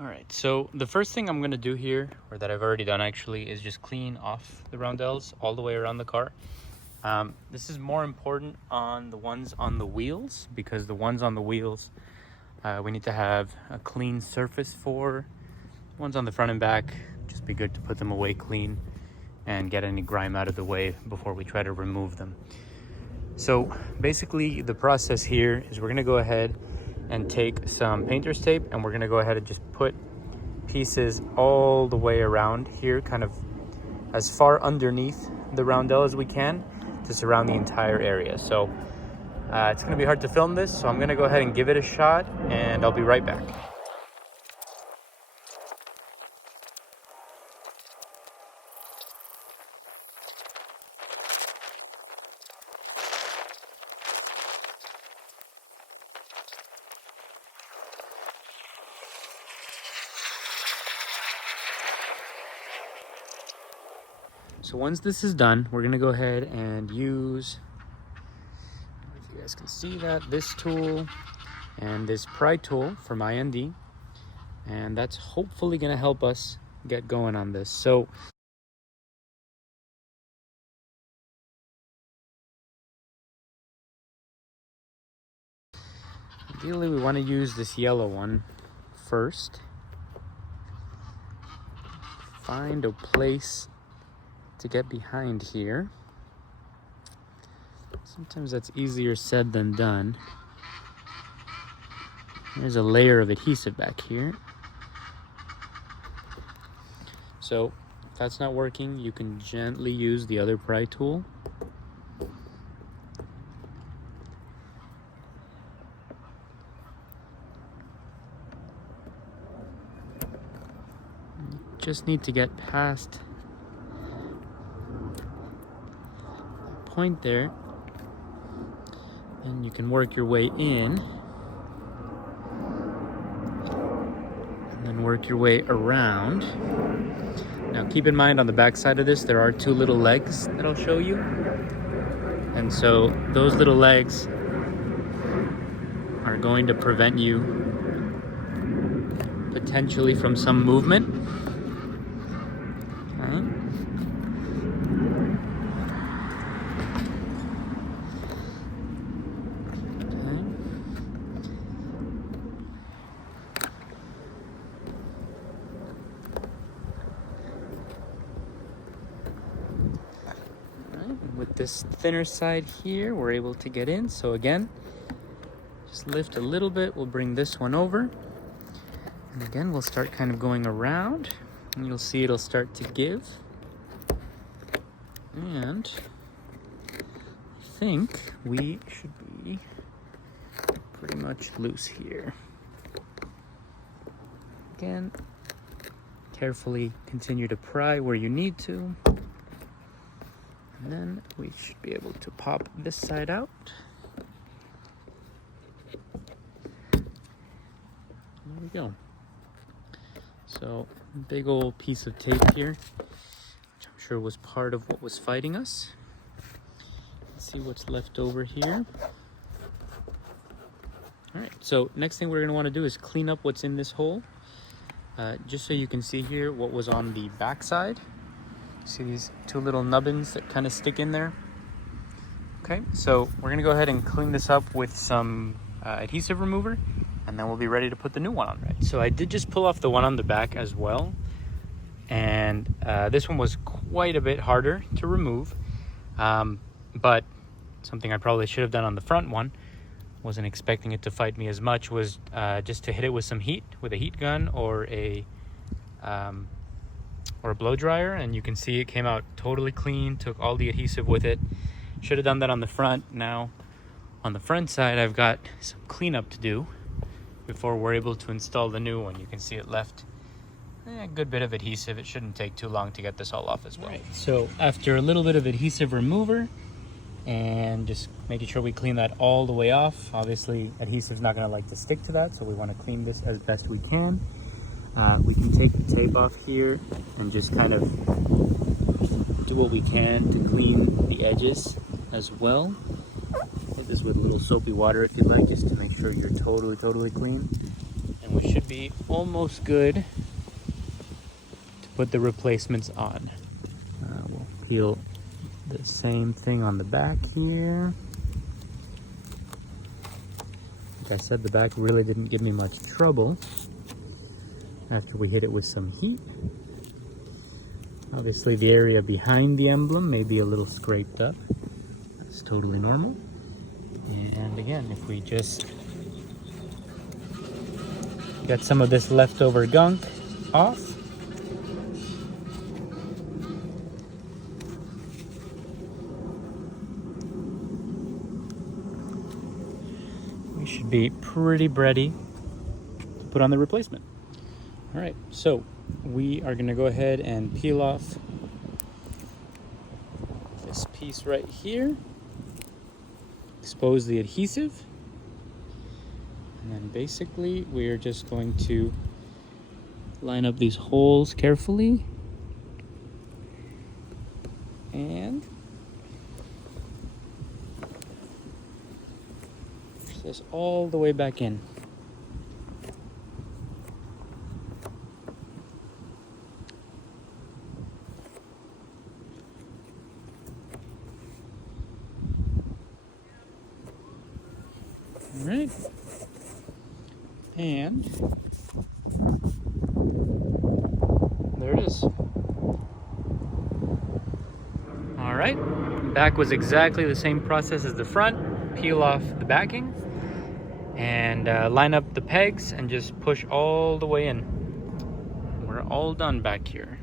All right, so the first thing I'm gonna do here, or that I've already done actually, is just clean off the roundels all the way around the car. This is more important on the ones on the wheels, because the ones on the wheels, we need to have a clean surface for. Ones on the front and back, just be good to put them away clean and get any grime out of the way before we try to remove them. So basically the process here is we're gonna go ahead and take some painter's tape, and we're gonna go ahead and just put pieces all the way around here, kind of as far underneath the roundel as we can, to surround the entire area. So it's gonna be hard to film this, so I'm gonna go ahead and give it a shot, and I'll be right back. So once this is done, we're gonna go ahead and use, if you guys can see that, this tool and this Pry tool from IND, and that's hopefully gonna help us get going on this. So ideally we want to use this yellow one first. Find a place to get behind here. Sometimes that's easier said than done. There's a layer of adhesive back here. So if that's not working, you can gently use the other pry tool. You just need to get past point there, and you can work your way in and then work your way around. Now keep in mind, on the back side of this there are two little legs that I'll show you, and so those little legs are going to prevent you potentially from some movement. Okay. With this thinner side here, we're able to get in. So again, just lift a little bit, we'll bring this one over, and again we'll start kind of going around, and you'll see it'll start to give, and I think we should be pretty much loose here. Again, carefully continue to pry where you need to. And then we should be able to pop this side out. There we go. So, big old piece of tape here, which I'm sure was part of what was fighting us. Let's see what's left over here. All right, so next thing we're gonna wanna do is clean up what's in this hole. Just so you can see here what was on the back side. See these two little nubbins that kind of stick in there? Okay, so we're gonna go ahead and clean this up with some adhesive remover, and then we'll be ready to put the new one on. Right, so I did just pull off the one on the back as well, and this one was quite a bit harder to remove, but something I probably should have done on the front one, wasn't expecting it to fight me as much, was just to hit it with some heat, with a heat gun or a blow dryer, and you can see it came out totally clean, took all the adhesive with it. Should have done that on the front. Now on the front side I've got some cleanup to do before we're able to install the new one. You can see it left a good bit of adhesive. It shouldn't take too long to get this all off as well. Right. So after a little bit of adhesive remover and just making sure we clean that all the way off, obviously adhesive's not going to like to stick to that, so we want to clean this as best we can. We can take the tape off here and just kind of do what we can to clean the edges as well. Hit this with a little soapy water if you'd like, just to make sure you're totally clean. And we should be almost good to put the replacements on. We'll peel the same thing on the back here. Like I said, the back really didn't give me much trouble after we hit it with some heat. Obviously the area behind the emblem may be a little scraped up. That's totally normal. And again, if we just get some of this leftover gunk off, we should be pretty ready to put on the replacement. All right, so we are gonna go ahead and peel off this piece right here, expose the adhesive, and then basically we are just going to line up these holes carefully and push this all the way back in. All right, and there it is. All right, back was exactly the same process as the front. Peel off the backing and line up the pegs and just push all the way in. We're all done back here.